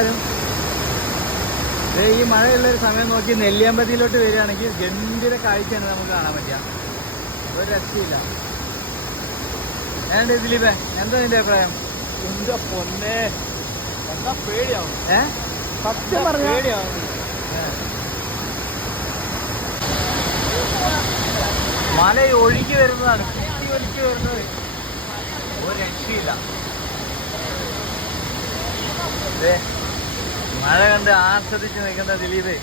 എല്ലാവരും ഈ മഴയുള്ളൊരു സമയം നോക്കി നെല്ലിയാമ്പതിയിലോട്ട് വരികയാണെങ്കിൽ ഗംഭീര കാഴ്ചയാണ് നമുക്ക് കാണാൻ പറ്റുക. ഒരു രക്ഷയില്ല. ഏണ്ട് ദിലീപേ, എന്താ നിന്റെ അഭിപ്രായം? എന്റെ പൊന്നെ, എന്താ പേടിയാവും. സത്യം പറഞ്ഞ പേടിയാവും. മല ഒഴുകി വരുന്നതാണ്, കുത്തി ഒലിച്ച് വരുന്നത്. ഒരു രക്ഷയില്ല. മഴ കണ്ട് ആസ്വദിച്ച് നിൽക്കുന്ന ദിലീപേ.